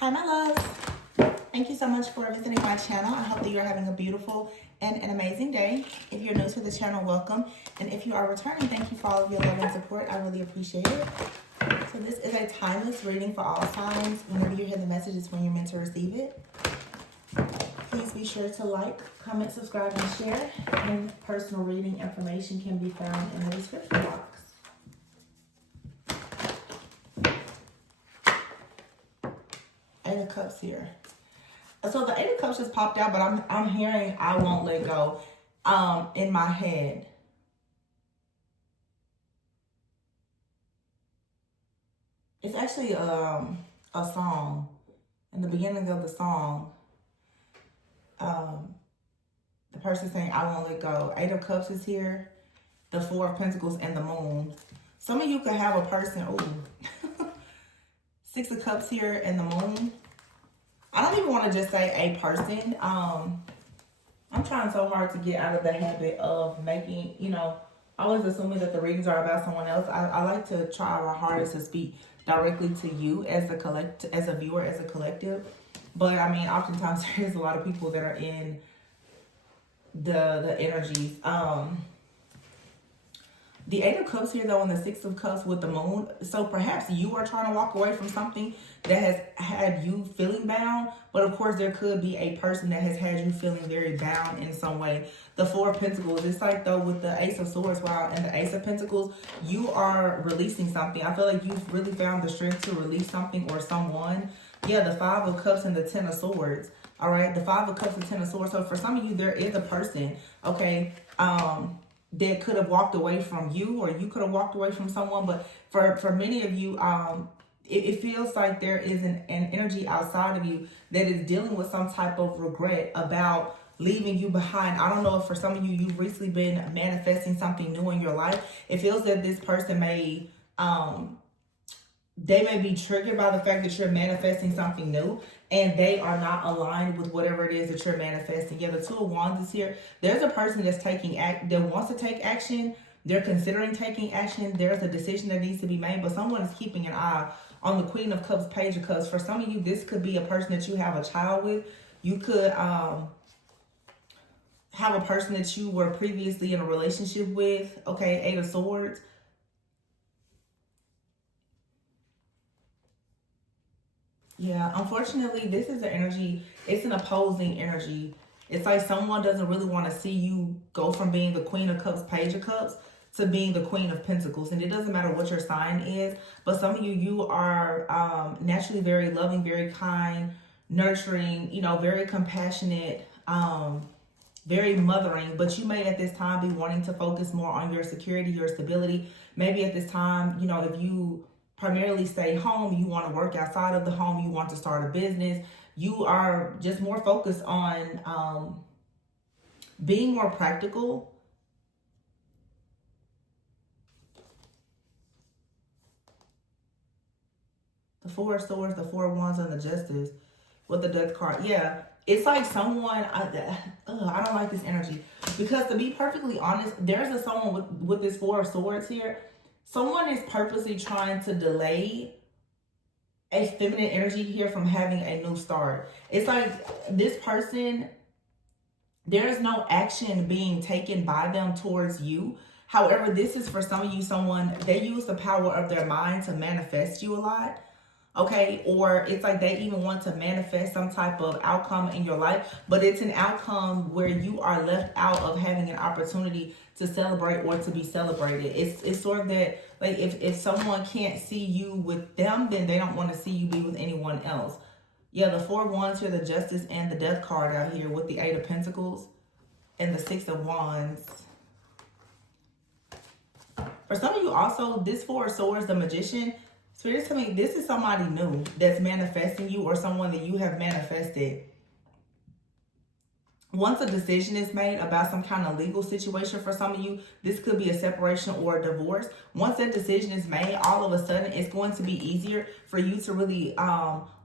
Hi, my loves. Thank you so much for visiting my channel. I hope that you're having a beautiful and an amazing day. If you're new to the channel, welcome. And if you are returning, thank you for all of your love and support. I really appreciate it. So this is a timeless reading for all signs. Whenever you hear the message, it's when you're meant to receive it. Please be sure to like, comment, subscribe, and share. And personal reading information can be found in the description box. Eight of Cups here. So the Eight of Cups just popped out, but I'm hearing I won't let go in my head. It's actually a song. In the beginning of the song, the person saying I won't let go. Eight of Cups is here. The Four of Pentacles and the Moon. Some of you could have a person. Ooh. Six of Cups here and the Moon. I don't even want to just say a person. I'm trying so hard to get out of the habit of making, always assuming that the readings are about someone else. I like to try our hardest to speak directly to you as a viewer, as a collective. But I mean, oftentimes there's a lot of people that are in the energies. The Eight of Cups here, though, and the Six of Cups with the Moon. So perhaps you are trying to walk away from something that has had you feeling bound. But of course, there could be a person that has had you feeling very bound in some way. The Four of Pentacles. It's like, though, with the Ace of Swords, wow, and the Ace of Pentacles, you are releasing something. I feel like you've really found the strength to release something or someone. Yeah, the Five of Cups and the Ten of Swords. All right, the Five of Cups and Ten of Swords. So for some of you, there is a person, okay, that could have walked away from you, or you could have walked away from someone. But for many of you, it feels like there is an energy outside of you that is dealing with some type of regret about leaving you behind. I don't know if for some of you, you've recently been manifesting something new in your life. It feels that this person may, they may be triggered by the fact that you're manifesting something new, and they are not aligned with whatever it is that you're manifesting. Yeah, the Two of Wands is here. There's a person that's that wants to take action. They're considering taking action. There's a decision that needs to be made, but someone is keeping an eye on the Queen of Cups, Page of Cups. For some of you, this could be a person that you have a child with. You could have a person that you were previously in a relationship with. Okay, Eight of Swords. Yeah, unfortunately, this is the energy. It's an opposing energy. It's like someone doesn't really want to see you go from being the Queen of Cups, Page of Cups, to being the Queen of Pentacles. And it doesn't matter what your sign is, but some of you are naturally very loving, very kind, nurturing, very compassionate, very mothering. But you may at this time be wanting to focus more on your security, your stability. Maybe at this time, if you primarily stay home, you want to work outside of the home, you want to start a business, you are just more focused on being more practical. The Four of Swords, the Four of Wands, and the Justice with the Death card. Yeah, it's like someone, I don't like this energy, because to be perfectly honest, there's someone with this Four of Swords here. Someone is purposely trying to delay a feminine energy here from having a new start. It's like this person, there is no action being taken by them towards you. However, this is for some of you, someone, they use the power of their mind to manifest you a lot. Okay, or it's like they even want to manifest some type of outcome in your life, but it's an outcome where you are left out of having an opportunity to celebrate or to be celebrated. It's sort of that, like, if someone can't see you with them, then they don't want to see you be with anyone else. Yeah, the Four of Wands here, the Justice and the Death card out here with the Eight of Pentacles and the Six of Wands. For some of you also, this Four of Swords, the Magician, Spirit, tell me this is somebody new that's manifesting you, or someone that you have manifested. Once a decision is made about some kind of legal situation for some of you, this could be a separation or a divorce. Once that decision is made, all of a sudden it's going to be easier for you to really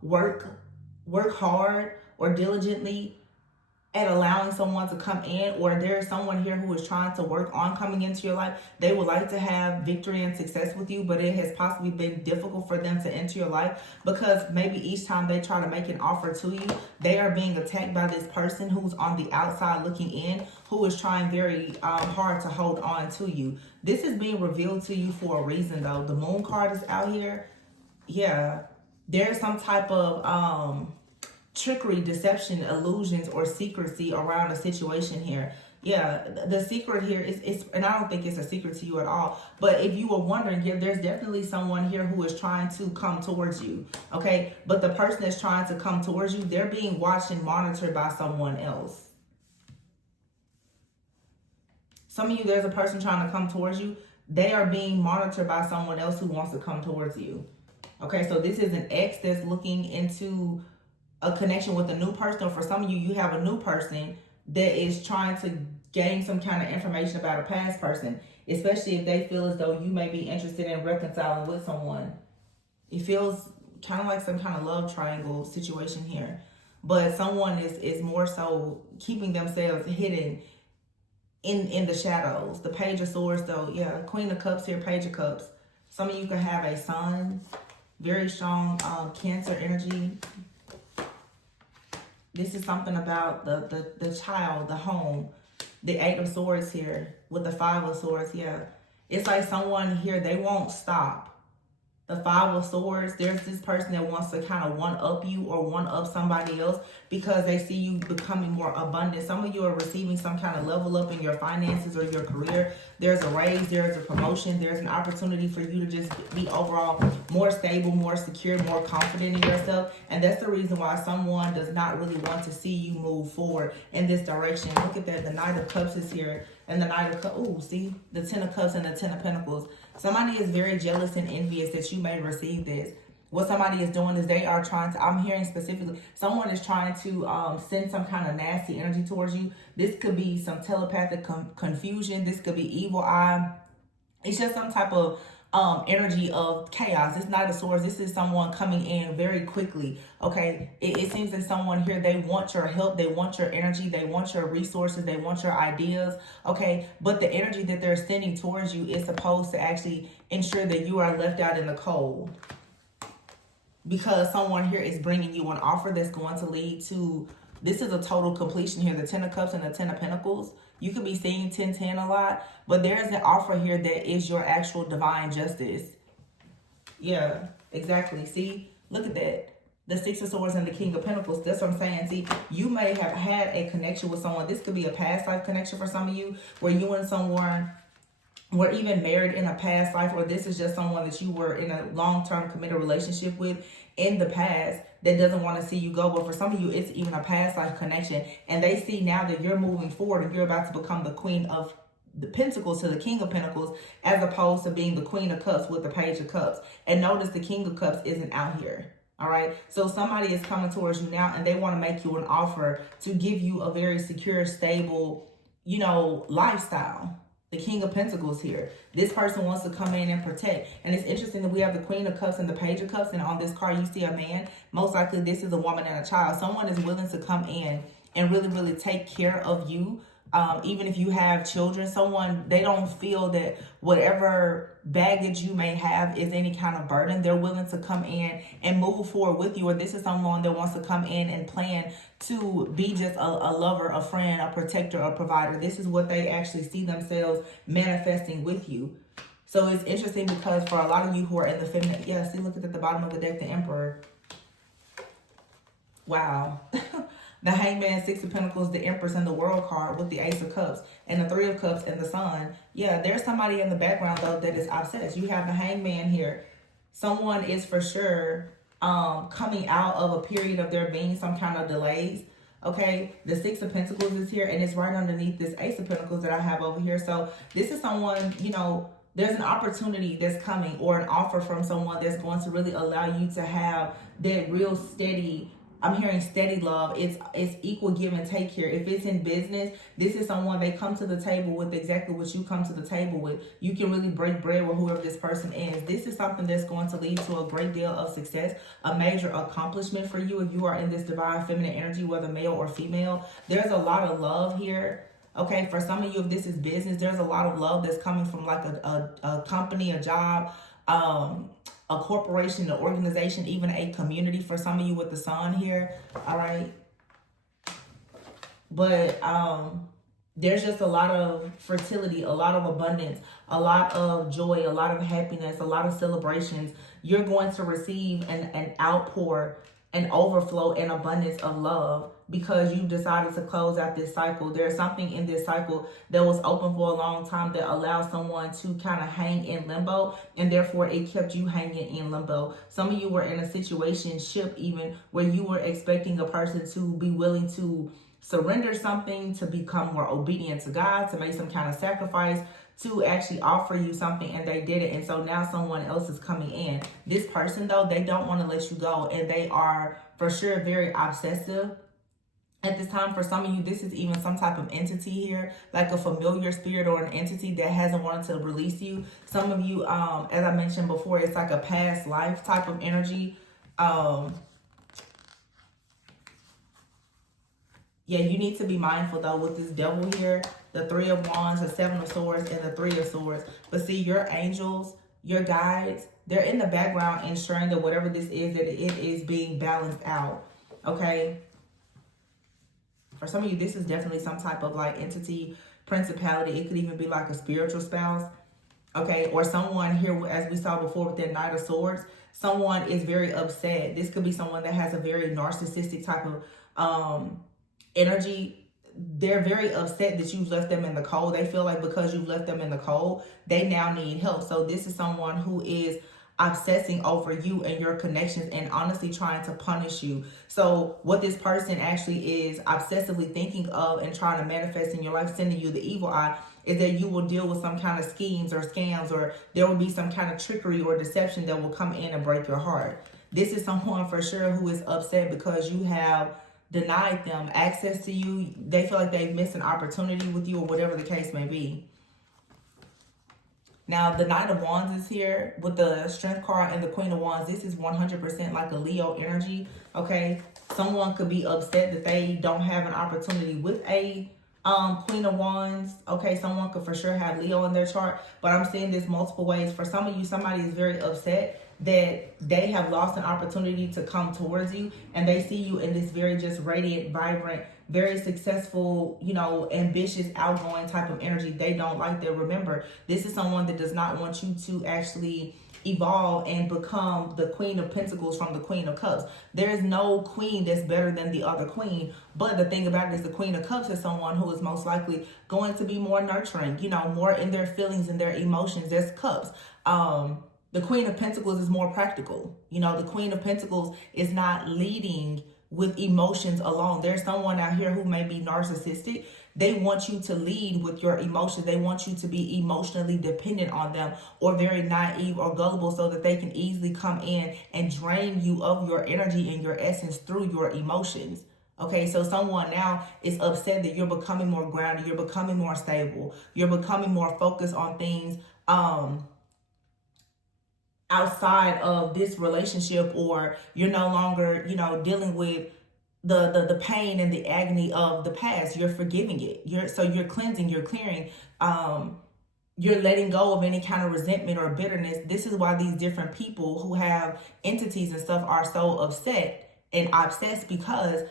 work hard or diligently at allowing someone to come in, or there's someone here who is trying to work on coming into your life. They would like to have victory and success with you, but it has possibly been difficult for them to enter your life because maybe each time they try to make an offer to you, they are being attacked by this person who's on the outside looking in, who is trying very hard to hold on to you. This is being revealed to you for a reason, though. The Moon card is out here. Yeah, there's some type of trickery, deception, illusions, or secrecy around a situation here. Yeah, the secret here is, and I don't think it's a secret to you at all, but if you were wondering, here, there's definitely someone here who is trying to come towards you, okay? But the person that's trying to come towards you, they're being watched and monitored by someone else. Some of you, there's a person trying to come towards you. They are being monitored by someone else who wants to come towards you. Okay, so this is an ex that's looking into a connection with a new person, or for some of you, you have a new person that is trying to gain some kind of information about a past person, especially if they feel as though you may be interested in reconciling with someone. It feels kind of like some kind of love triangle situation here, but someone is more so keeping themselves hidden in the shadows. The Page of Swords, though, yeah, Queen of Cups here, Page of Cups. Some of you could have a sun, very strong Cancer energy. This is something about the child, the home. The Eight of Swords here with the Five of Swords, yeah. It's like someone here, they won't stop. The Five of Swords, there's this person that wants to kind of one-up you or one-up somebody else because they see you becoming more abundant. Some of you are receiving some kind of level up in your finances or your career. There's a raise, there's a promotion, there's an opportunity for you to just be overall more stable, more secure, more confident in yourself. And that's the reason why someone does not really want to see you move forward in this direction. Look at that, the Knight of Cups is here. And the Knight of Cups, oh, see, the Ten of Cups and the Ten of Pentacles. Somebody is very jealous and envious that you may receive this. What somebody is doing is they are trying to, I'm hearing specifically, someone is trying to send some kind of nasty energy towards you. This could be some telepathic confusion. This could be evil eye. It's just some type of energy of chaos. It's Knight of Swords. This is someone coming in very quickly. Okay, it seems that someone here, they want your help, they want your energy, they want your resources, they want your ideas. Okay, but the energy that they're sending towards you is supposed to actually ensure that you are left out in the cold, because someone here is bringing you an offer that's going to lead to, this is a total completion here, the Ten of Cups and the Ten of Pentacles. You could be seeing 10-10 a lot, but there's an offer here that is your actual divine justice. Yeah, exactly. See, look at that. The Six of Swords and the King of Pentacles. That's what I'm saying. See, you may have had a connection with someone. This could be a past life connection for some of you, where you and someone were even married in a past life, or this is just someone that you were in a long-term committed relationship with in the past that doesn't want to see you go. But for some of you, it's even a past life connection, and they see now that you're moving forward and you're about to become the Queen of the Pentacles to the King of Pentacles, as opposed to being the Queen of Cups with the Page of Cups. And notice the King of Cups isn't out here. All right, so somebody is coming towards you now, and they want to make you an offer to give you a very secure, stable, you know, lifestyle. The King of Pentacles here. This person wants to come in and protect. And it's interesting that we have the Queen of Cups and the Page of Cups. And on this card, you see a man. Most likely, this is a woman and a child. Someone is willing to come in and really, really take care of you. Even if you have children, someone, they don't feel that whatever baggage you may have is any kind of burden. They're willing to come in and move forward with you. Or this is someone that wants to come in and plan to be just a lover, a friend, a protector, a provider. This is what they actually see themselves manifesting with you. So it's interesting because for a lot of you who are in the feminine, yeah, see, look at the bottom of the deck, the Emperor. Wow. The Hangman, Six of Pentacles, the Empress, and the World card with the Ace of Cups and the Three of Cups and the Sun. Yeah, there's somebody in the background, though, that is obsessed. You have the Hangman here. Someone is for sure coming out of a period of there being some kind of delays. Okay, the Six of Pentacles is here, and it's right underneath this Ace of Pentacles that I have over here. So this is someone, you know, there's an opportunity that's coming, or an offer from someone that's going to really allow you to have that real steady I'm hearing steady love. It's equal give and take here. If it's in business, this is someone, they come to the table with exactly what you come to the table with. You can really break bread with whoever this person is. This is something that's going to lead to a great deal of success, a major accomplishment for you if you are in this divine feminine energy, whether male or female. There's a lot of love here. Okay, for some of you, if this is business, there's a lot of love that's coming from like a company, a job, a corporation, an organization, even a community for some of you with the sun here. All right. But there's just a lot of fertility, a lot of abundance, a lot of joy, a lot of happiness, a lot of celebrations. You're going to receive an outpour, an overflow, and abundance of love because you decided to close out this cycle. There's something in this cycle that was open for a long time that allowed someone to kind of hang in limbo, and therefore it kept you hanging in limbo. Some of you were in a situationship even where you were expecting a person to be willing to surrender something, to become more obedient to God, to make some kind of sacrifice, to actually offer you something, and they did it. And so now someone else is coming in. This person, though, they don't want to let you go, and they are for sure very obsessive at this time. For some of you, this is even some type of entity here, like a familiar spirit or an entity that hasn't wanted to release you. Some of you, as I mentioned before, it's like a past life type of energy. Yeah, you need to be mindful, though, with this devil here, the Three of Wands, the Seven of Swords, and the Three of Swords. But see, your angels, your guides, they're in the background ensuring that whatever this is, that it is being balanced out, okay? For some of you, this is definitely some type of like entity, principality. It could even be like a spiritual spouse, okay? Or someone here, as we saw before with that Knight of Swords, someone is very upset. This could be someone that has a very narcissistic type of energy. They're very upset that you've left them in the cold. They feel like because you've left them in the cold, they now need help. So this is someone who is obsessing over you and your connections and honestly trying to punish you. So what this person actually is obsessively thinking of and trying to manifest in your life, sending you the evil eye, is that you will deal with some kind of schemes or scams, or there will be some kind of trickery or deception that will come in and break your heart. This is someone for sure who is upset because you have denied them access to you. They feel like they've missed an opportunity with you, or whatever the case may be. Now, the Knight of Wands is here with the Strength card and the Queen of Wands. This is 100% like a Leo energy, okay? Someone could be upset that they don't have an opportunity with a Queen of Wands, okay? Someone could for sure have Leo in their chart, but I'm seeing this multiple ways. For some of you, somebody is very upset that they have lost an opportunity to come towards you, and they see you in this very just radiant, vibrant, very successful, you know, ambitious, outgoing type of energy. They don't like that. Remember, this is someone that does not want you to actually evolve and become the Queen of Pentacles from the Queen of Cups. There is no queen that's better than the other queen, but the thing about it is the Queen of Cups is someone who is most likely going to be more nurturing, you know, more in their feelings and their emotions. That's Cups. The Queen of Pentacles is more practical. You know, the Queen of Pentacles is not leading with emotions alone. There's someone out here who may be narcissistic. They want you to lead with your emotions. They want you to be emotionally dependent on them, or very naive or gullible, so that they can easily come in and drain you of your energy and your essence through your emotions. Okay, so someone now is upset that you're becoming more grounded, you're becoming more stable, you're becoming more focused on things outside of this relationship, or you're no longer, you know, dealing with the pain and the agony of the past. You're forgiving it. You're cleansing, you're clearing, you're letting go of any kind of resentment or bitterness. This is why these different people who have entities and stuff are so upset and obsessed, because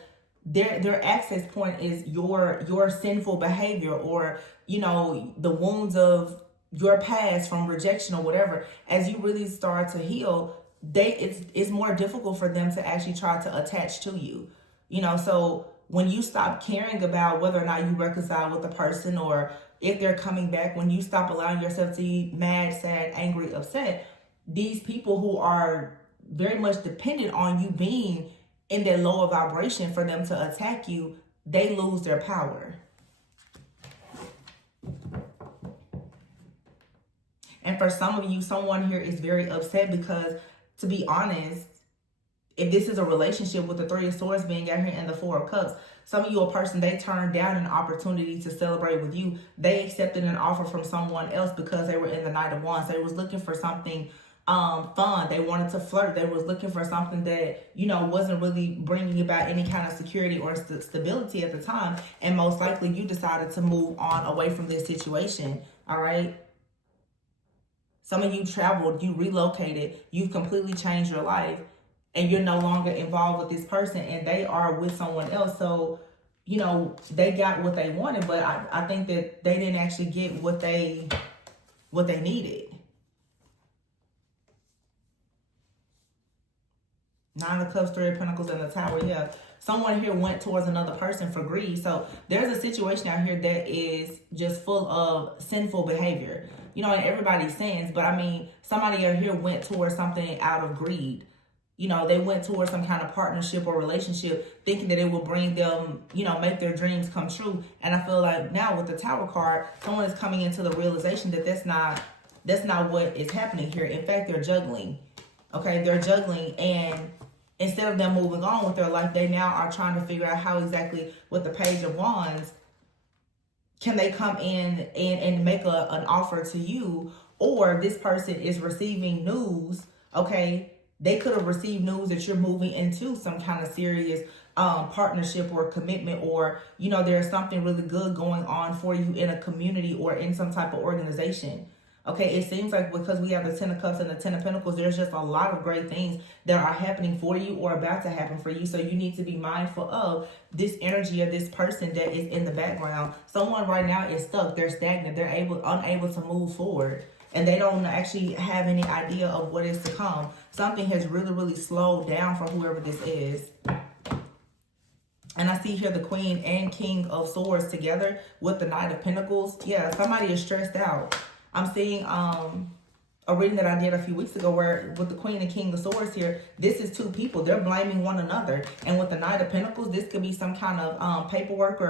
their access point is your sinful behavior, or, you know, the wounds of your past from rejection or whatever. As you really start to heal, it's more difficult for them to actually try to attach to you. You know, so when you stop caring about whether or not you reconcile with the person, or if they're coming back, when you stop allowing yourself to be mad, sad, angry, upset, these people who are very much dependent on you being in their lower vibration for them to attack you, they lose their power. And for some of you, someone here is very upset because, to be honest, if this is a relationship with the Three of Swords being out here and the Four of Cups, some of you, a person, they turned down an opportunity to celebrate with you. They accepted an offer from someone else because they were in the Knight of Wands. They was looking for something fun. They wanted to flirt. They was looking for something that, you know, wasn't really bringing about any kind of security or stability at the time. And most likely you decided to move on away from this situation. All right. Some of you traveled, you relocated, you've completely changed your life, and you're no longer involved with this person and they are with someone else. So, you know, they got what they wanted, but I think that they didn't actually get what they needed. Nine of Cups, Three of Pentacles, and the Tower. Yeah. Someone here went towards another person for greed. So there's a situation out here that is just full of sinful behavior. You know, and everybody sins, but I mean, somebody out here went towards something out of greed. You know, they went towards some kind of partnership or relationship thinking that it will bring them, you know, make their dreams come true. And I feel like now with the Tower card, someone is coming into the realization that that's not what is happening here. In fact, they're juggling. Okay, they're juggling, and instead of them moving on with their life, they now are trying to figure out how exactly with the Page of Wands can they come in and make an offer to you, or this person is receiving news, okay? They could have received news that you're moving into some kind of serious partnership or commitment, or, you know, there's something really good going on for you in a community or in some type of organization. Okay, it seems like because we have the Ten of Cups and the Ten of Pentacles, there's just a lot of great things that are happening for you or about to happen for you. So you need to be mindful of this energy of this person that is in the background. Someone right now is stuck. They're stagnant. They're unable to move forward. And they don't actually have any idea of what is to come. Something has really, really slowed down for whoever this is. And I see here the Queen and King of Swords together with the Knight of Pentacles. Yeah, somebody is stressed out. I'm seeing a reading that I did a few weeks ago where with the Queen and King of Swords here, this is two people. They're blaming one another. And with the Knight of Pentacles, this could be some kind of paperwork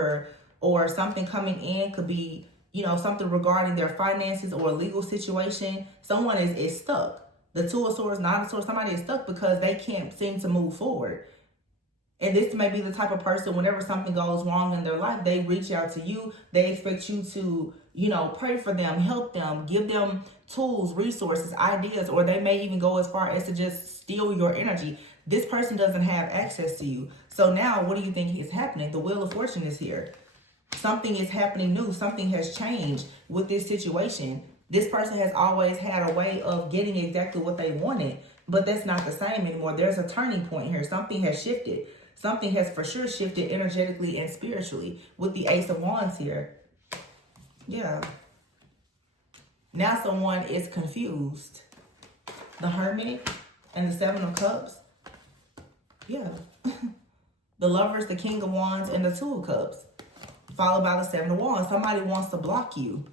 or something coming in. Could be, you know, something regarding their finances or a legal situation. Someone is stuck. The Two of Swords, Nine of Swords, somebody is stuck because they can't seem to move forward. And this may be the type of person, whenever something goes wrong in their life, they reach out to you. They expect you to, you know, pray for them, help them, give them tools, resources, ideas, or they may even go as far as to just steal your energy. This person doesn't have access to you. So now what do you think is happening? The Wheel of Fortune is here. Something is happening new. Something has changed with this situation. This person has always had a way of getting exactly what they wanted, but that's not the same anymore. There's a turning point here. Something has shifted. Something has for sure shifted energetically and spiritually with the Ace of Wands here. Yeah. Now someone is confused. The Hermit and the Seven of Cups. Yeah. The Lovers, the King of Wands, and the Two of Cups. Followed by the Seven of Wands. Somebody wants to block you.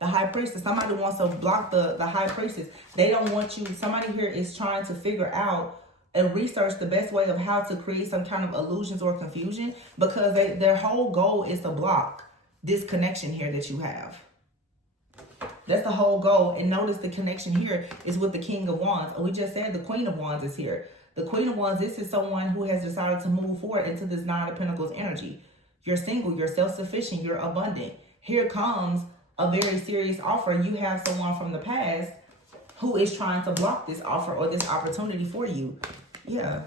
The High Priestess. Somebody wants to block the High Priestess. They don't want you. Somebody here is trying to figure out and research the best way of how to create some kind of illusions or confusion, because their whole goal is to block this connection here that you have. That's the whole goal. And notice the connection here is with the King of Wands. We just said the Queen of Wands is here. The Queen of Wands, this is someone who has decided to move forward into this Nine of Pentacles energy. You're single, you're self-sufficient, you're abundant. Here comes a very serious offer. You have someone from the past who is trying to block this offer or this opportunity for you. Yeah.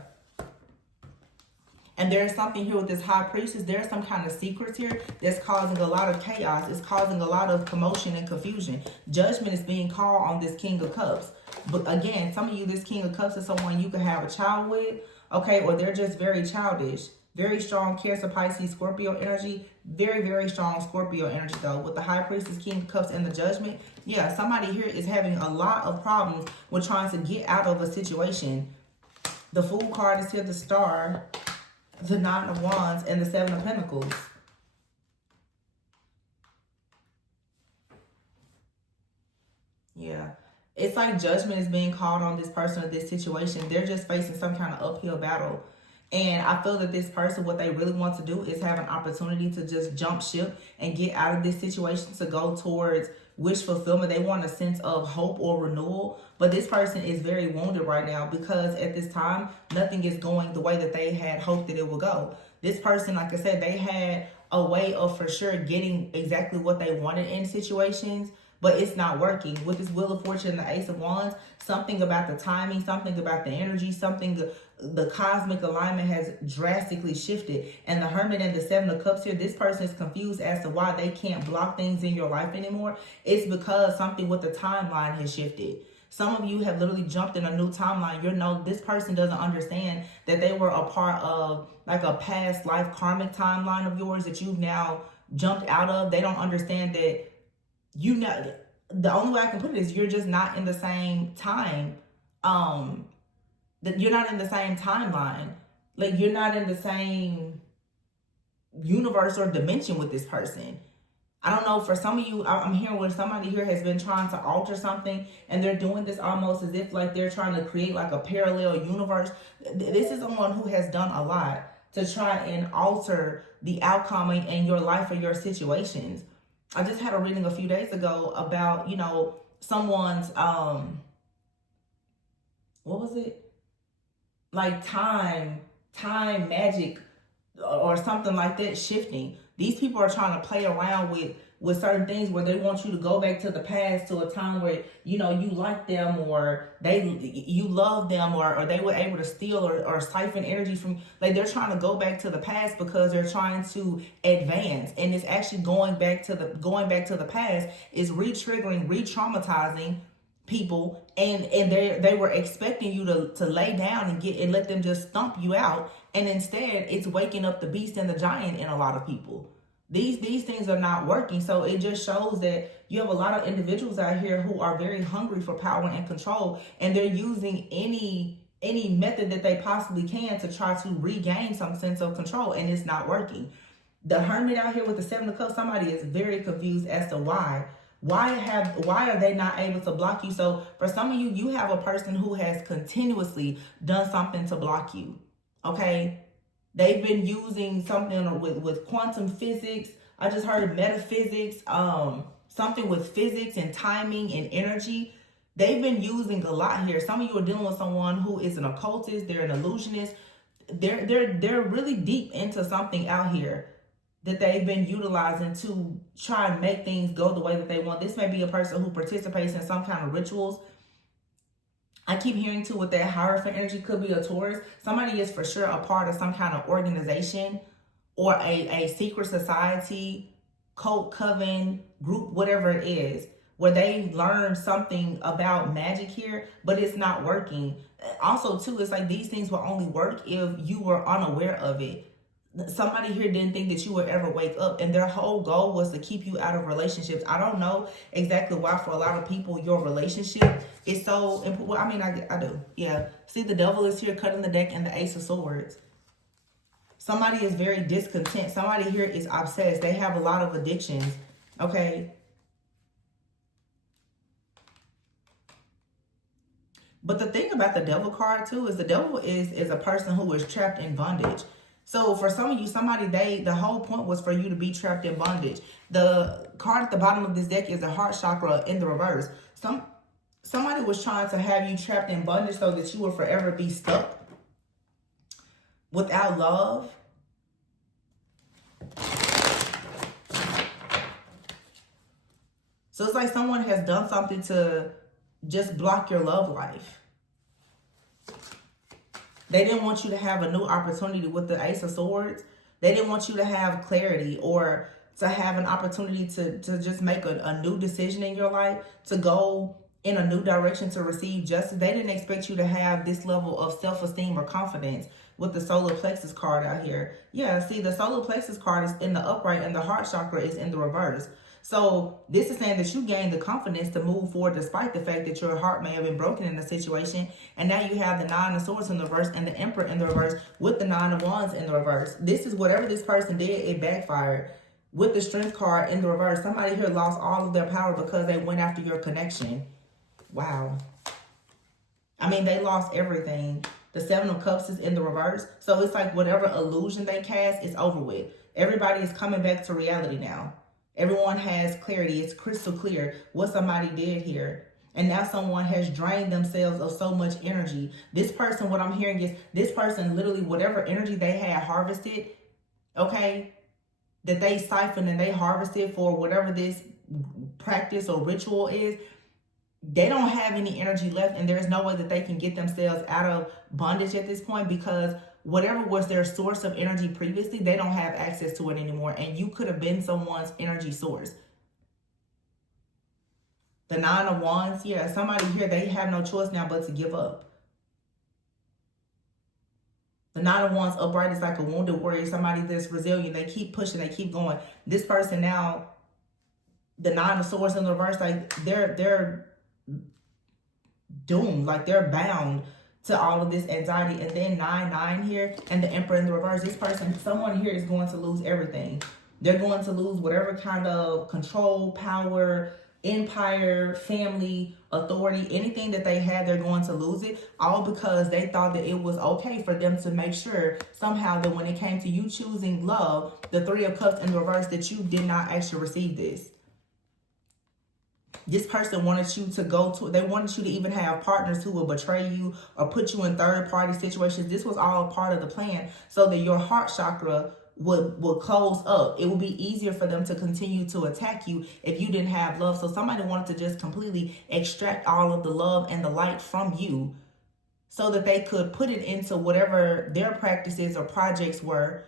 And there's something here with this High Priestess. There's some kind of secrets here that's causing a lot of chaos. It's causing a lot of commotion and confusion. Judgment is being called on this King of Cups. But again, some of you, this King of Cups is someone you could have a child with, okay? Or they're just very childish. Very strong Cancer, Pisces, Scorpio energy. Very, very strong Scorpio energy, though. With the High Priestess, King of Cups, and the Judgment. Yeah, somebody here is having a lot of problems with trying to get out of a situation. The Fool card is here, the Star, the Nine of Wands, and the Seven of Pentacles. Yeah. It's like judgment is being called on this person or this situation. They're just facing some kind of uphill battle. And I feel that this person, what they really want to do is have an opportunity to just jump ship and get out of this situation to go towards, wish fulfillment. They want a sense of hope or renewal. But this person is very wounded right now because at this time, nothing is going the way that they had hoped that it would go. This person, like I said, they had a way of for sure getting exactly what they wanted in situations, but it's not working. With this Wheel of Fortune and the Ace of Wands, something about the timing, something about the energy, the cosmic alignment has drastically shifted. And the Hermit and the Seven of Cups here, this person is confused as to why they can't block things in your life anymore. It's because something with the timeline has shifted. Some of you have literally jumped in a new timeline. This person doesn't understand that they were a part of like a past life karmic timeline of yours that you've now jumped out of. They don't understand that the only way I can put it is you're just not in the same time. That you're not in the same timeline. Like, you're not in the same universe or dimension with this person. I don't know, for some of you, I'm hearing where somebody here has been trying to alter something, and they're doing this almost as if like they're trying to create like a parallel universe. This is someone who has done a lot to try and alter the outcome in your life or your situations. I just had a reading a few days ago about, someone's, what was it? Like time magic or something like that shifting. These people are trying to play around with certain things where they want you to go back to the past, to a time where, you like them, or you love them, or they were able to steal or siphon energy from, like, they're trying to go back to the past because they're trying to advance. And it's actually going back to the past is re-triggering, re-traumatizing people, and they were expecting you to lay down and let them just stomp you out, and instead it's waking up the beast and the giant in a lot of people. These things are not working. So it just shows that you have a lot of individuals out here who are very hungry for power and control, and they're using any method that they possibly can to try to regain some sense of control, and it's not working. The Hermit out here with the Seven of Cups, somebody is very confused as to why. Why are they not able to block you? So for some of you, you have a person who has continuously done something to block you. Okay? They've been using something with quantum physics. I just heard metaphysics, something with physics and timing and energy. They've been using a lot here. Some of you are dealing with someone who is an occultist, they're an illusionist. They're really deep into something out here that they've been utilizing to try and make things go the way that they want. This may be a person who participates in some kind of rituals. I keep hearing too with that Hierophant energy, could be a Taurus. Somebody is for sure a part of some kind of organization or a secret society, cult, coven, group, whatever it is, where they learn something about magic here, but it's not working. Also too, it's like these things will only work if you were unaware of it. Somebody here didn't think that you would ever wake up, and their whole goal was to keep you out of relationships. I don't know exactly why for a lot of people your relationship is so important. Well, I mean, I do. Yeah. See, the Devil is here cutting the deck, and the Ace of Swords. Somebody is very discontent. Somebody here is obsessed. They have a lot of addictions. Okay. But the thing about the Devil card too is the Devil is a person who is trapped in bondage. So for some of you, the whole point was for you to be trapped in bondage. The card at the bottom of this deck is the heart chakra in the reverse. Somebody was trying to have you trapped in bondage so that you will forever be stuck without love. So it's like someone has done something to just block your love life. They didn't want you to have a new opportunity with the Ace of Swords. They didn't want you to have clarity or to have an opportunity to just make a new decision in your life, to go in a new direction, to receive justice. They didn't expect you to have this level of self-esteem or confidence with the solar plexus card out here. Yeah, see, the solar plexus card is in the upright and the heart chakra is in the reverse. So this is saying that you gained the confidence to move forward despite the fact that your heart may have been broken in the situation. And now you have the Nine of Swords in the reverse and the Emperor in the reverse with the Nine of Wands in the reverse. This is whatever this person did, it backfired. With the Strength card in the reverse, somebody here lost all of their power because they went after your connection. Wow. I mean, they lost everything. The Seven of Cups is in the reverse. So it's like whatever illusion they cast is over with. Everybody is coming back to reality now. Everyone has clarity. It's crystal clear what somebody did here. And now someone has drained themselves of so much energy. This person, what I'm hearing is this person literally, whatever energy they had harvested, okay, that they siphoned and they harvested for whatever this practice or ritual is, they don't have any energy left, and there's no way that they can get themselves out of bondage at this point, because whatever was their source of energy previously, they don't have access to it anymore. And you could have been someone's energy source. The Nine of Wands, yeah, somebody here, they have no choice now but to give up. The Nine of Wands upright is like a wounded warrior, somebody that's resilient. They keep pushing, they keep going. This person now, the Nine of Swords in the reverse, like they're doomed, like they're bound to all of this anxiety. And then 9-9 here, and the Emperor in the reverse. This person, someone here is going to lose everything. They're going to lose whatever kind of control, power, empire, family, authority, anything that they had, they're going to lose it, all because they thought that it was okay for them to make sure somehow that when it came to you choosing love, the Three of Cups in the reverse, that you did not actually receive this. This person wanted you to go to, they wanted you to even have partners who will betray you or put you in third-party situations. This was all part of the plan so that your heart chakra would close up. It would be easier for them to continue to attack you if you didn't have love. So somebody wanted to just completely extract all of the love and the light from you so that they could put it into whatever their practices or projects were,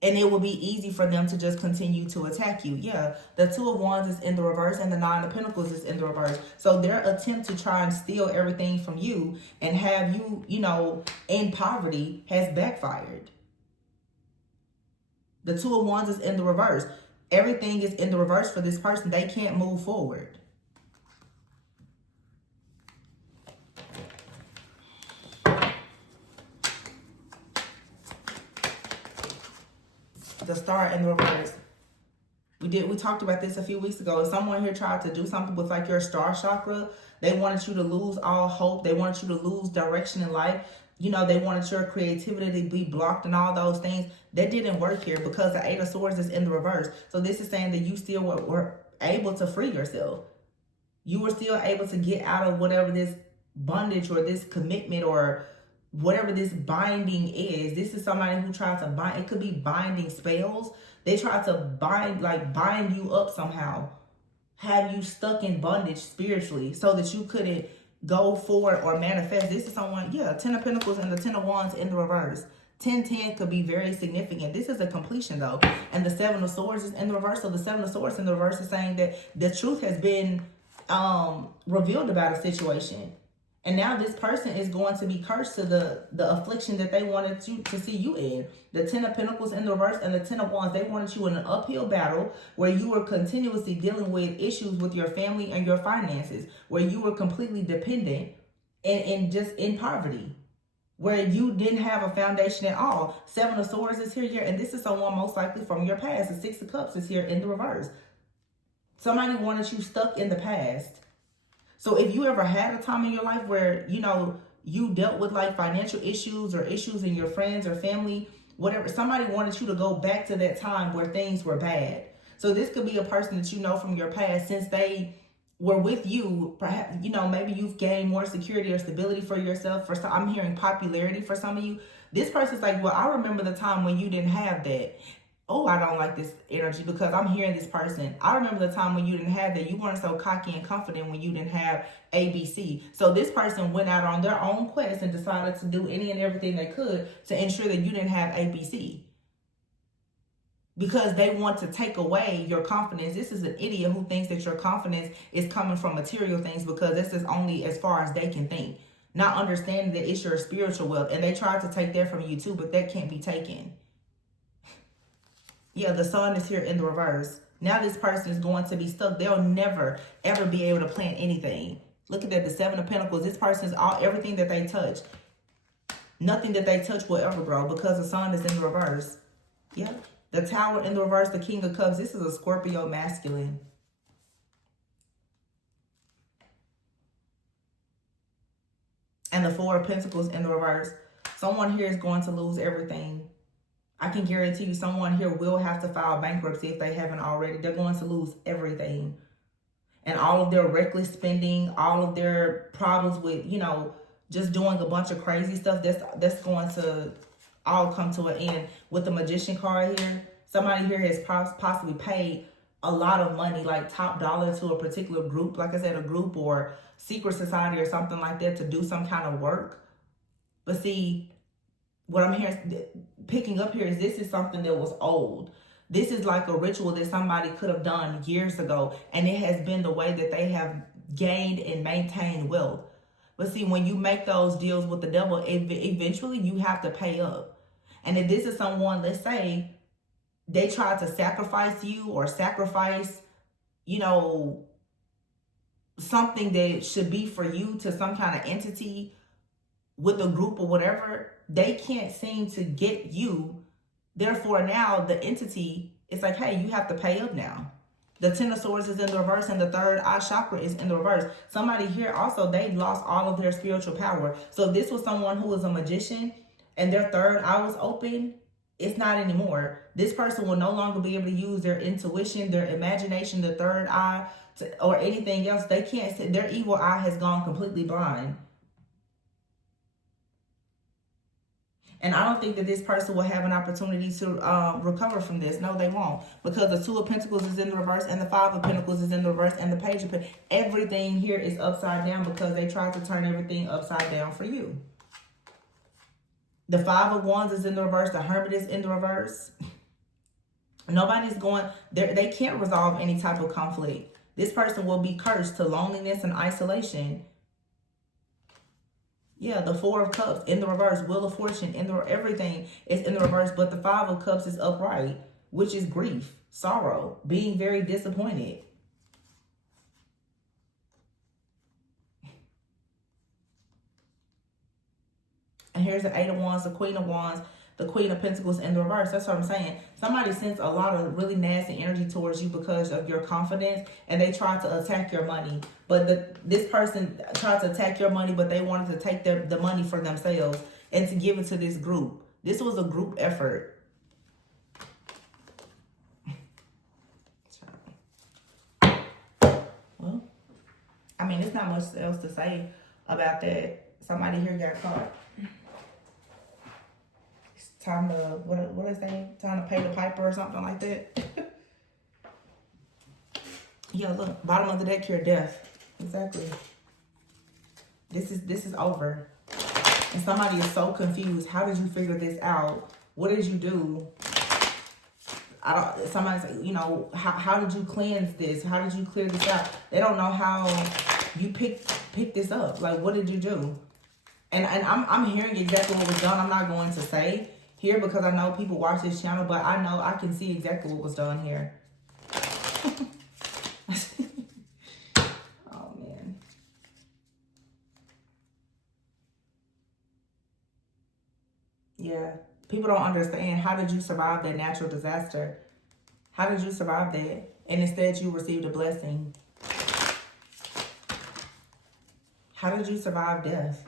and it will be easy for them to just continue to attack you. Yeah, the Two of Wands is in the reverse, and the Nine of Pentacles is in the reverse. So their attempt to try and steal everything from you and have you, you know, in poverty has backfired. The Two of Wands is in the reverse. Everything is in the reverse for this person. They can't move forward. The Star in the reverse. We talked about this a few weeks ago. If someone here tried to do something with like your star chakra, they wanted you to lose all hope. They wanted you to lose direction in life. You know, they wanted your creativity to be blocked and all those things. That didn't work here because the Eight of Swords is in the reverse. So this is saying that you still were able to free yourself. You were still able to get out of whatever this bondage or this commitment or whatever this binding is. This is somebody who tried to bind. It could be binding spells. They tried to bind you up somehow, have you stuck in bondage spiritually so that you couldn't go forward or manifest. This is someone, yeah, Ten of Pentacles and the Ten of Wands in the reverse. 10-10 could be very significant. This is a completion though. And the Seven of Swords is in the reverse. So the Seven of Swords in the reverse is saying that the truth has been revealed about a situation. And now this person is going to be cursed to the affliction that they wanted to see you in. The Ten of Pentacles in the reverse and the Ten of Wands, they wanted you in an uphill battle where you were continuously dealing with issues with your family and your finances, where you were completely dependent and just in poverty, where you didn't have a foundation at all. Seven of Swords is here, and this is someone most likely from your past. The Six of Cups is here in the reverse. Somebody wanted you stuck in the past. So if you ever had a time in your life where, you know, you dealt with like financial issues or issues in your friends or family, whatever, somebody wanted you to go back to that time where things were bad. So this could be a person that you know from your past, since they were with you, perhaps, you know, maybe you've gained more security or stability for yourself. For some, I'm hearing popularity for some of you. This person's like, well, I remember the time when you didn't have that. Oh, I don't like this energy because I'm hearing this person. I remember the time when you didn't have that. You weren't so cocky and confident when you didn't have ABC. So this person went out on their own quest and decided to do any and everything they could to ensure that you didn't have ABC. Because they want to take away your confidence. This is an idiot who thinks that your confidence is coming from material things, because this is only as far as they can think. Not understanding that it's your spiritual wealth. And they tried to take that from you too, but that can't be taken. Yeah, the Sun is here in the reverse. Now this person is going to be stuck. They'll never, ever be able to plant anything. Look at that, the Seven of Pentacles. This person is everything that they touch. Nothing that they touch will ever grow because the Sun is in the reverse. Yeah. The Tower in the reverse, the King of Cups. This is a Scorpio masculine. And the Four of Pentacles in the reverse. Someone here is going to lose everything. I can guarantee you someone here will have to file bankruptcy if they haven't already. They're going to lose everything. And all of their reckless spending, all of their problems with, you know, just doing a bunch of crazy stuff, that's going to all come to an end. With the Magician card here, somebody here has possibly paid a lot of money, like top dollar, to a particular group, like I said, a group or secret society or something like that, to do some kind of work. But see, what I'm picking up here is this is something that was old. This is like a ritual that somebody could have done years ago, and it has been the way that they have gained and maintained wealth. But see, when you make those deals with the devil, eventually you have to pay up. And if this is someone, let's say, they tried to sacrifice you or sacrifice, you know, something that should be for you to some kind of entity with a group or whatever, they can't seem to get you. Therefore, now the entity is like, hey, you have to pay up now. The Ten of Swords is in the reverse, and the third eye chakra is in the reverse. Somebody here also, they've lost all of their spiritual power. So if this was someone who was a magician and their third eye was open, it's not anymore. This person will no longer be able to use their intuition, their imagination, the third eye, or anything else. They can't see. Their evil eye has gone completely blind. And I don't think that this person will have an opportunity to recover from this. No, they won't. Because the Two of Pentacles is in the reverse, and the Five of Pentacles is in the reverse, and the Page of Pentacles. Everything here is upside down because they tried to turn everything upside down for you. The Five of Wands is in the reverse. The Hermit is in the reverse. Nobody's going... They can't resolve any type of conflict. This person will be cursed to loneliness and isolation. Yeah, the Four of Cups in the reverse, Wheel of Fortune in the everything is in the reverse, but the Five of Cups is upright, which is grief, sorrow, being very disappointed. And here's the Eight of Wands, the Queen of Wands, the Queen of Pentacles in the reverse. That's what I'm saying. Somebody sends a lot of really nasty energy towards you because of your confidence, and they try to attack your money. But this person tried to attack your money, but they wanted to take the money for themselves and to give it to this group. This was a group effort. Well, I mean, there's not much else to say about that. Somebody here got caught. Time to, what is that? Time to pay the piper or something like that. Yeah, look, bottom of the deck here, death. Exactly. This is over. And somebody is so confused. How did you figure this out? What did you do? Somebody's like, you know, how did you cleanse this? How did you clear this out? They don't know how you pick this up. Like, what did you do? And I'm hearing exactly what was done. I'm not going to say here because I know people watch this channel, but I know I can see exactly what was done here. Oh, man. Yeah. People don't understand. How did you survive that natural disaster? How did you survive that? And instead you received a blessing. How did you survive death?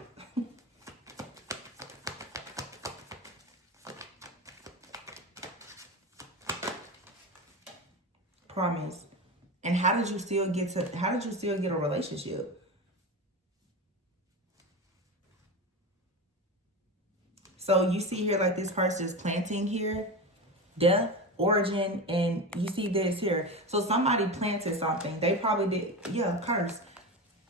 Promise. And how did you still get a relationship? So you see here, like, this person is planting here, death, origin, and you see this here. So somebody planted something. They probably did, yeah, curse.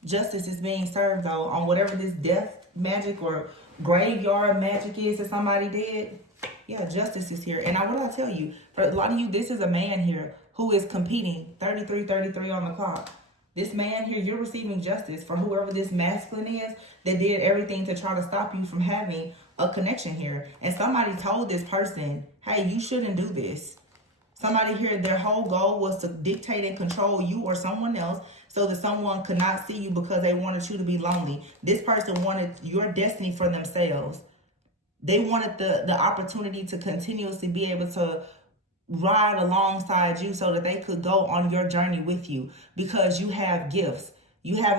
Justice is being served, though, on whatever this death magic or graveyard magic is that somebody did. Yeah, justice is here. And what I tell you, for a lot of you, this is a man here who is competing. 33 on the clock. This man here, you're receiving justice for whoever this masculine is that did everything to try to stop you from having a connection here. And somebody told this person, hey, you shouldn't do this. Somebody here, their whole goal was to dictate and control you or someone else so that someone could not see you because they wanted you to be lonely. This person wanted your destiny for themselves. They wanted the opportunity to continuously be able to ride alongside you so that they could go on your journey with you because you have gifts. You have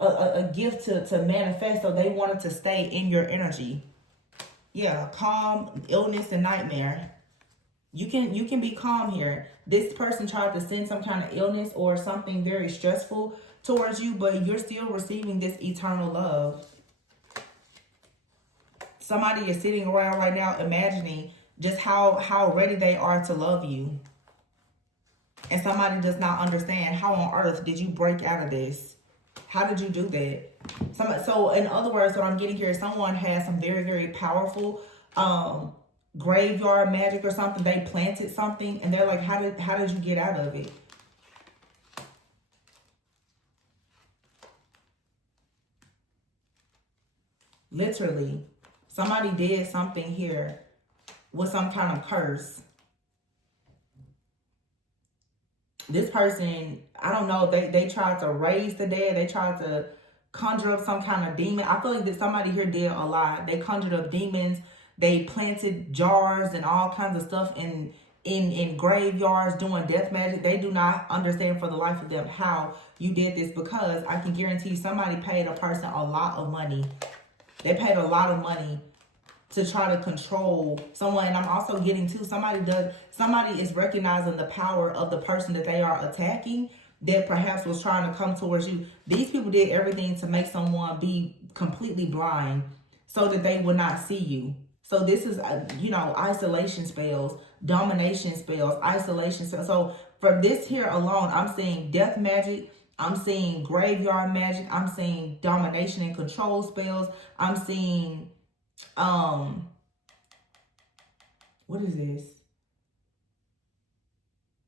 a gift to manifest, so they wanted to stay in your energy. Yeah, calm, illness, and nightmare. You can be calm here. This person tried to send some kind of illness or something very stressful towards you, but you're still receiving this eternal love. Somebody is sitting around right now imagining just how ready they are to love you. And somebody does not understand, how on earth did you break out of this? How did you do that? So in other words, what I'm getting here is someone has some very, very powerful graveyard magic or something. They planted something and they're like, how did you get out of it? Literally, somebody did something here with some kind of curse. This person, I don't know, they tried to raise the dead. They tried to conjure up some kind of demon. I feel like that somebody here did a lot. They conjured up demons. They planted jars and all kinds of stuff in graveyards doing death magic. They do not understand for the life of them how you did this, because I can guarantee somebody paid a person a lot of money. They paid a lot of money to try to control someone. And I'm also getting to somebody is recognizing the power of the person that they are attacking, that perhaps was trying to come towards you. These people did everything to make someone be completely blind so that they would not see you. So this is, isolation spells, domination spells, isolation spells. So for this here alone, I'm seeing death magic. I'm seeing graveyard magic. I'm seeing domination and control spells. I'm seeing, what is this?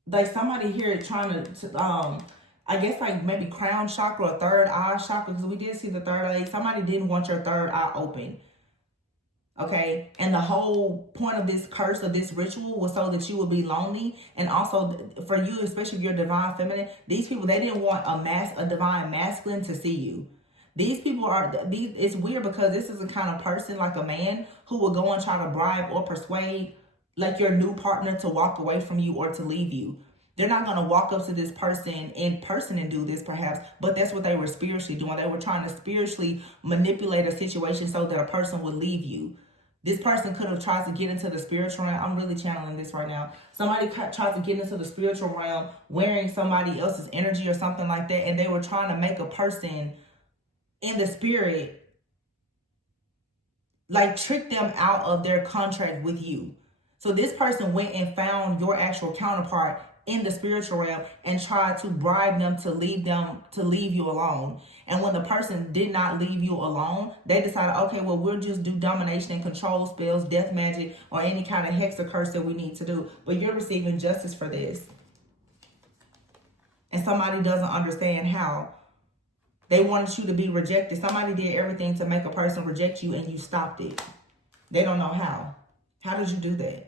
Like somebody here trying to I guess like maybe crown chakra or third eye chakra, because we did see the third eye. Somebody didn't want your third eye open. Okay, and the whole point of this curse, of this ritual, was so that you would be lonely, and also for you, especially if you're divine feminine, these people, they didn't want a divine masculine to see you. These people it's weird because this is a kind of person, like a man, who will go and try to bribe or persuade like your new partner to walk away from you or to leave you. They're not going to walk up to this person in person and do this perhaps, but that's what they were spiritually doing. They were trying to spiritually manipulate a situation so that a person would leave you. This person could have tried to get into the spiritual realm. I'm really channeling this right now. Somebody tried to get into the spiritual realm wearing somebody else's energy or something like that, and they were trying to make a person in the spirit, like, trick them out of their contract with you. So this person went and found your actual counterpart in the spiritual realm and tried to bribe them to leave you alone. And when the person did not leave you alone, they decided, okay, well, we'll just do domination and control spells, death magic, or any kind of hex or curse that we need to do. But you're receiving justice for this. And somebody doesn't understand how. They wanted you to be rejected. Somebody did everything to make a person reject you, and you stopped it. They don't know how. How did you do that?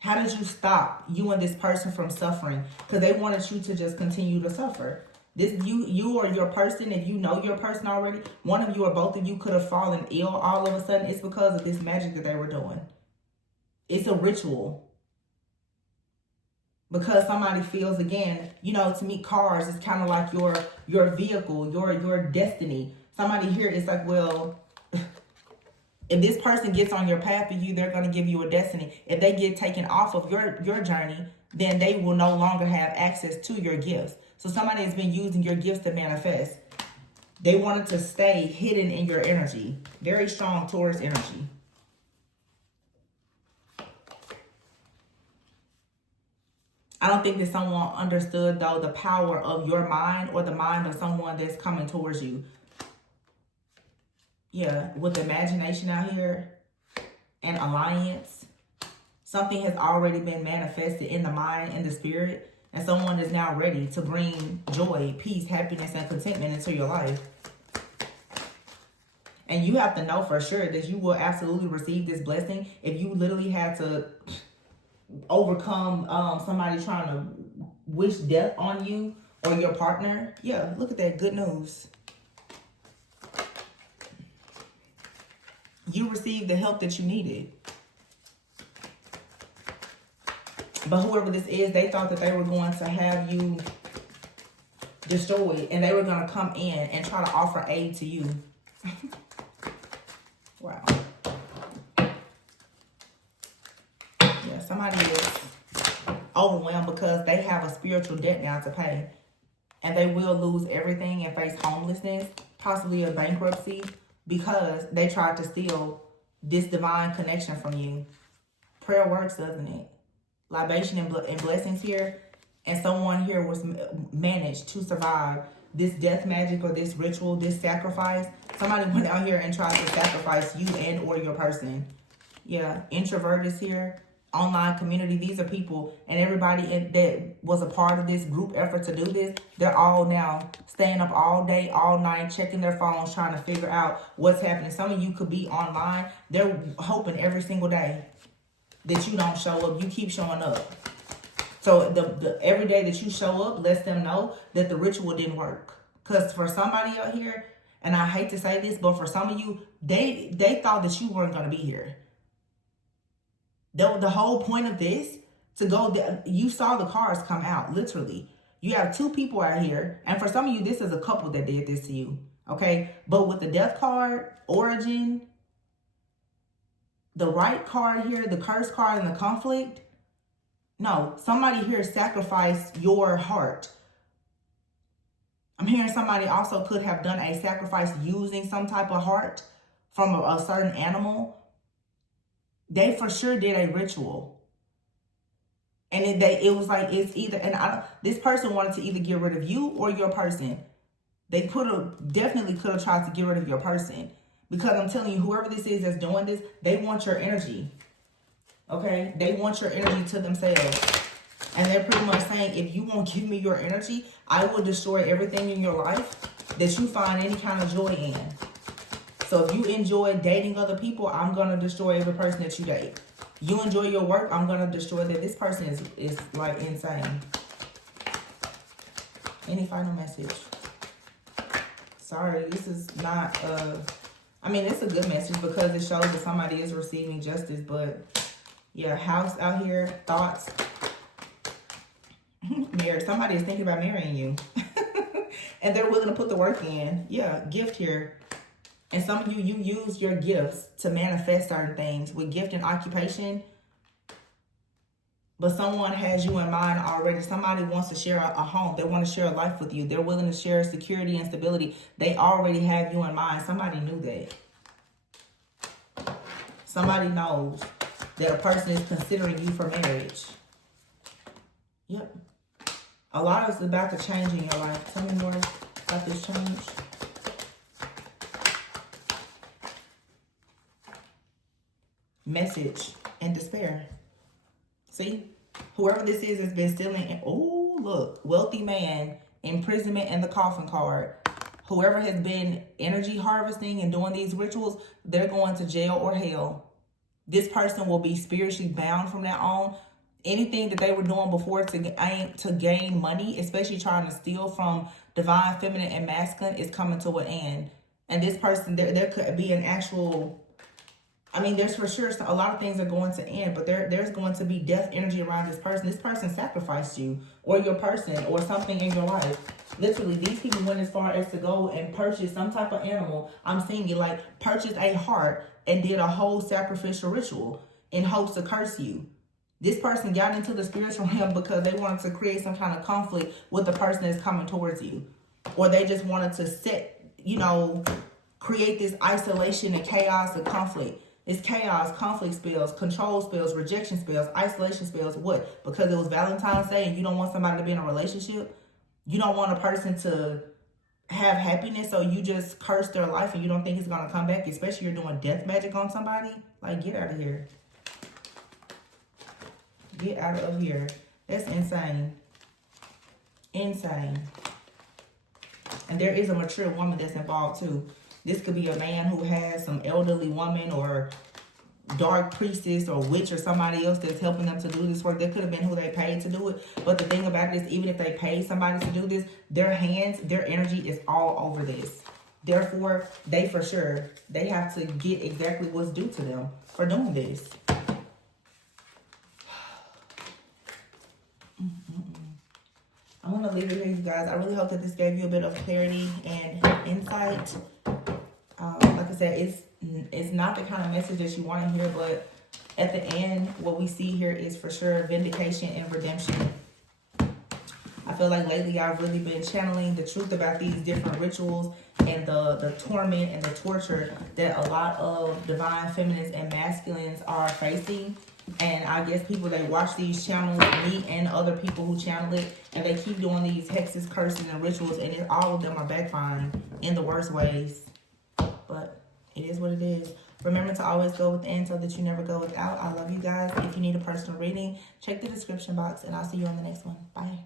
How did you stop you and this person from suffering? Because they wanted you to just continue to suffer. You or your person, if you know your person already, one of you or both of you could have fallen ill all of a sudden. It's because of this magic that they were doing. It's a ritual. Because somebody feels, again, to me, cars is kind of like your vehicle, your destiny. Somebody here is like, well, if this person gets on your path with you, they're going to give you a destiny. If they get taken off of your journey, then they will no longer have access to your gifts. So somebody has been using your gifts to manifest. They wanted to stay hidden in your energy. Very strong Taurus energy. I don't think that someone understood, though, the power of your mind or the mind of someone that's coming towards you. Yeah, with imagination out here and alliance, something has already been manifested in the mind and the spirit, and someone is now ready to bring joy, peace, happiness, and contentment into your life. And you have to know for sure that you will absolutely receive this blessing. If you literally had to overcome somebody trying to wish death on you or your partner, yeah, look at that, good news. You received the help that you needed. But whoever this is, they thought that they were going to have you destroyed, and they were going to come in and try to offer aid to you. Wow. somebody is overwhelmed because they have a spiritual debt now to pay. And they will lose everything and face homelessness, possibly a bankruptcy, because they tried to steal this divine connection from you. Prayer works, doesn't it? Libation and blessings here. And someone here was managed to survive this death magic or this ritual, this sacrifice. Somebody went out here and tried to sacrifice you and or your person. Yeah, introvert is here. Online community, these are people, and everybody that was a part of this group effort to do this, they're all now staying up all day, all night, checking their phones, trying to figure out what's happening. Some of you could be online. They're hoping every single day that you don't show up. You keep showing up. So the every day that you show up lets them know that the ritual didn't work. Because for somebody out here, and I hate to say this, but for some of you, they thought that you weren't going to be here. The whole point of this, to go, you saw the cards come out, literally. You have two people out here, and for some of you, this is a couple that did this to you, okay? But with the death card, origin, the right card here, the curse card, and the conflict, no, somebody here sacrificed your heart. I'm hearing somebody also could have done a sacrifice using some type of heart from a certain animal. They for sure did a ritual. And it was like, it's either, and this person wanted to either get rid of you or your person. They definitely could have tried to get rid of your person. Because I'm telling you, whoever this is that's doing this, they want your energy. Okay? They want your energy to themselves. And they're pretty much saying, if you won't give me your energy, I will destroy everything in your life that you find any kind of joy in. So if you enjoy dating other people, I'm going to destroy every person that you date. You enjoy your work, I'm going to destroy that. This person is like insane. Any final message? Sorry, this is not, I mean, it's a good message because it shows that somebody is receiving justice. But yeah, house out here, thoughts. Marriage, somebody is thinking about marrying you. And they're willing to put the work in. Yeah, gift here. And some of you use your gifts to manifest certain things with gift and occupation. But someone has you in mind already. Somebody wants to share a home. They want to share a life with you. They're willing to share security and stability. They already have you in mind. Somebody knew that. Somebody knows that a person is considering you for marriage. Yep. A lot is about to change in your life. Tell me more about this change. Message and despair. See? Whoever this is has been stealing. Oh, look. Wealthy man. Imprisonment and the coffin card. Whoever has been energy harvesting and doing these rituals, they're going to jail or hell. This person will be spiritually bound from now on. Anything that they were doing before to gain money, especially trying to steal from divine, feminine, and masculine, is coming to an end. And this person, there could be an actual... I mean, there's for sure a lot of things are going to end, but there's going to be death energy around this person. This person sacrificed you or your person or something in your life. Literally, these people went as far as to go and purchase some type of animal. I'm seeing it like purchase a heart and did a whole sacrificial ritual in hopes to curse you. This person got into the spiritual realm because they wanted to create some kind of conflict with the person that's coming towards you. Or they just wanted to create this isolation and chaos and conflict. It's chaos, conflict spells, control spells, rejection spells, isolation spells. What? Because it was Valentine's Day and you don't want somebody to be in a relationship? You don't want a person to have happiness, so you just curse their life and you don't think it's going to come back, especially you're doing death magic on somebody? Like, get out of here. Get out of here. That's insane. Insane. And there is a mature woman that's involved too. This could be a man who has some elderly woman or dark priestess or witch or somebody else that's helping them to do this work. That could have been who they paid to do it. But the thing about it is, even if they paid somebody to do this, their hands, their energy is all over this. Therefore, they have to get exactly what's due to them for doing this. I'm going to leave it here, you guys. I really hope that this gave you a bit of clarity and insight. Like I said, it's not the kind of message that you want to hear, but At the end, what we see here is for sure vindication and redemption. I feel like lately I've really been channeling the truth about these different rituals and the torment and the torture that a lot of divine feminines and masculines are facing. And I guess people, they watch these channels, me and other people who channel it, and they keep doing these hexes, curses, and rituals, and all of them are backfiring in the worst ways. But it is what it is. Remember to always go within so that you never go without. I love you guys. If you need a personal reading, check the description box, and I'll see you on the next one. Bye.